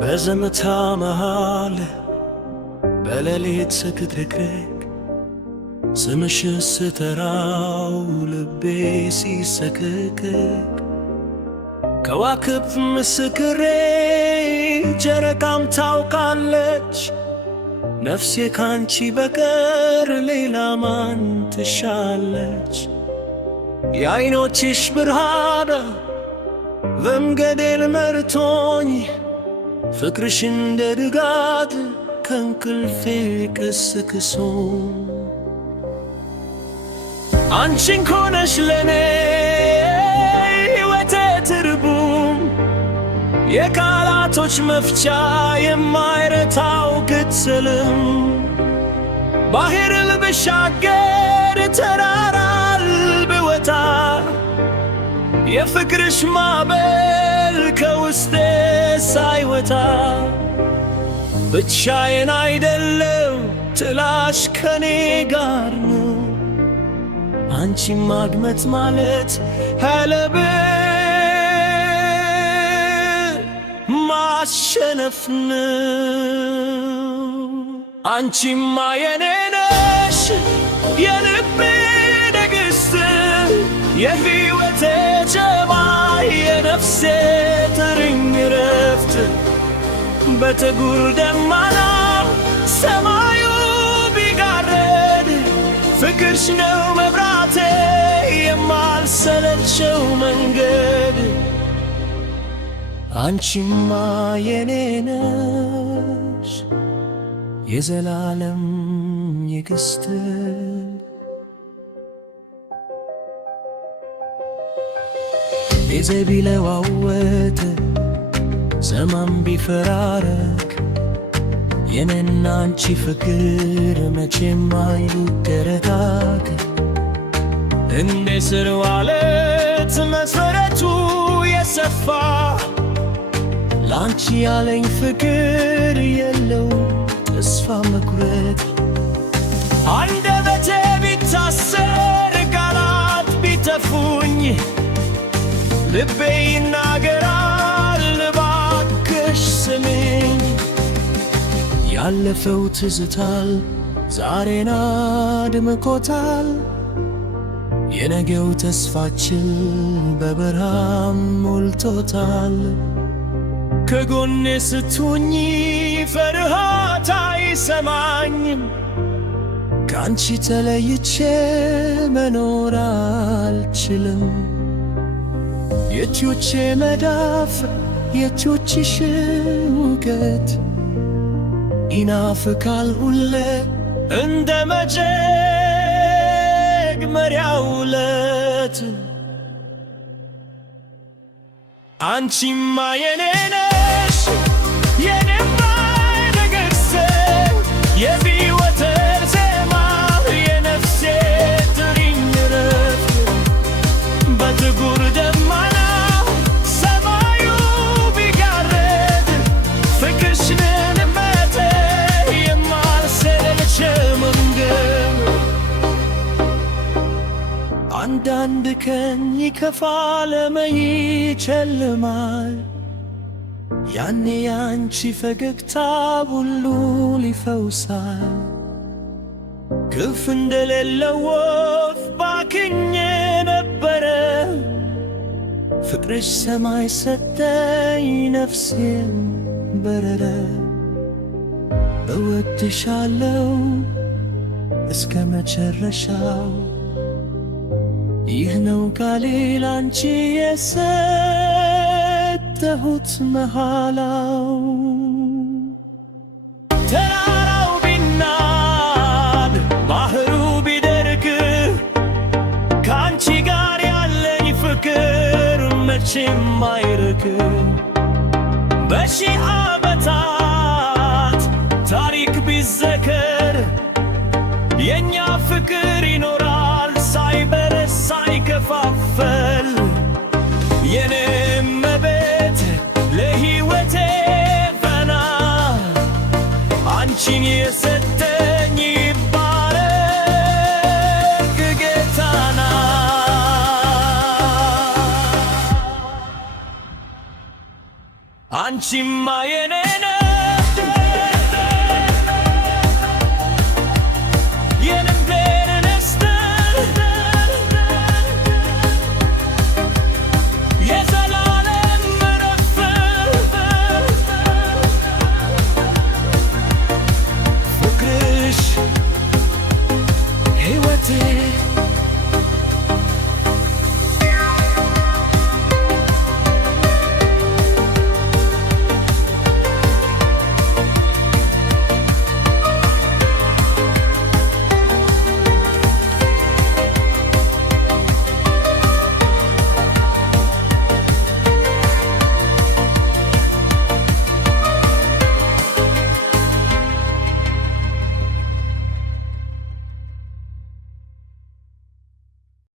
በዘመታ መሃል በሌሊት ስክትክክ ስምሽ ስተራው ልቤ ሲሰክክ ከዋክብት ምስክሬ ጨረቃም ታውቃለች ነፍሴ ካንቺ በቀር ሌላ ማን ትሻለች? የዓይኖችሽ ብርሃን መንገዴን መርቶኝ ፍቅርሽ እንደ ድጋት ከእንቅልፌ ቀስቅሶኝ አንቺን ኮነሽ ለኔ ሕይወቴ ትርጉም የቃላቶች መፍቻ የማይረታው ቅጽልም ባህርን ብሻገር ተራራል ብወጣ የፍቅርሽ ማዕበል ከውስጤ ሳይወጣ ብቻዬን አይደለም ጥላሽ ከኔ ጋር ነው አንቺን ማግኘት ማለት ሀለብ ማሸነፍ ነው። አንቺማ የኔ ነሽ የልቤ ንግሥት የሕይወቴ ጀማይ የነፍሴ ትርኝ ረፍት በጥቁር ደመና ሰማዩ ቢጋረድ ፍቅርሽ ነው መብራቴ የማልሰለቸው መንገድ አንቺማ የኔ ነሽ የዘላለም ንግሥት ጊዜ ቢለዋወጥ ዘመን ቢፈራረቅ የኔና አንቺ ፍቅር መቼም አይደረጋግ እንደ ስር ዋለት መሰረቱ የሰፋ ላንቺ ያለኝ ፍቅር የለው ተስፋ መቁረጥ አንደበቴ ቢታሰር ቃላት ቢተፉኝ ልቤ ይናገራል እባክሽ ስሚኝ ያለፈው ትዝታል ዛሬን አድምቆታል የነገው ተስፋችን በብርሃን ሞልቶታል ከጎኔ ስትሆኚ ፍርሃት አይሰማኝም ካንቺ ተለይቼ መኖር አልችልም የእጆቼ መዳፍ የእጆችሽ ሙቀት ይናፍቃል ሁሌ እንደ መጀመሪያው ዕለት አንቺማ የኔ ነሽ የኔማ ንግሥት የሕይወቴ ዜማ የነፍሴ ትርኝ ረፍት በጥቁር ደመና ሰማዩ ቢጋረድ ፍቅርሽ ልቤቴ የማልሰለች መንገድ አንዳንድ ቀን ይከፋል ይጨልማል ያኔ ያንቺ ፈገግታ ሁሉን ይፈውሳል ክፍ እንደሌለው ወፍ ባክኜ ነበረ ፍቅርሽ ሰማይ ሰጠኝ ነፍሴን በረረ እወድሻለሁ እስከ መጨረሻው ይህ ነው ቃሌ ላንቺ የሰጠሁት መሃላው ተራራው ቢናድ ባህሩ ቢደርቅ ከአንቺ ጋር ያለኝ ፍቅር መቼም አይርቅ በሺህ ዓመታት ታሪክ ቢዘከር የእኛ ፍቅር ይኖራል ሳይበረስ ሳይከፋፈል የኔ እመቤት ለሕይወቴ ፈና የሰጠኝ ይባረክ ጌታና አንቺማ የኔ ነሽ ሕይወቴ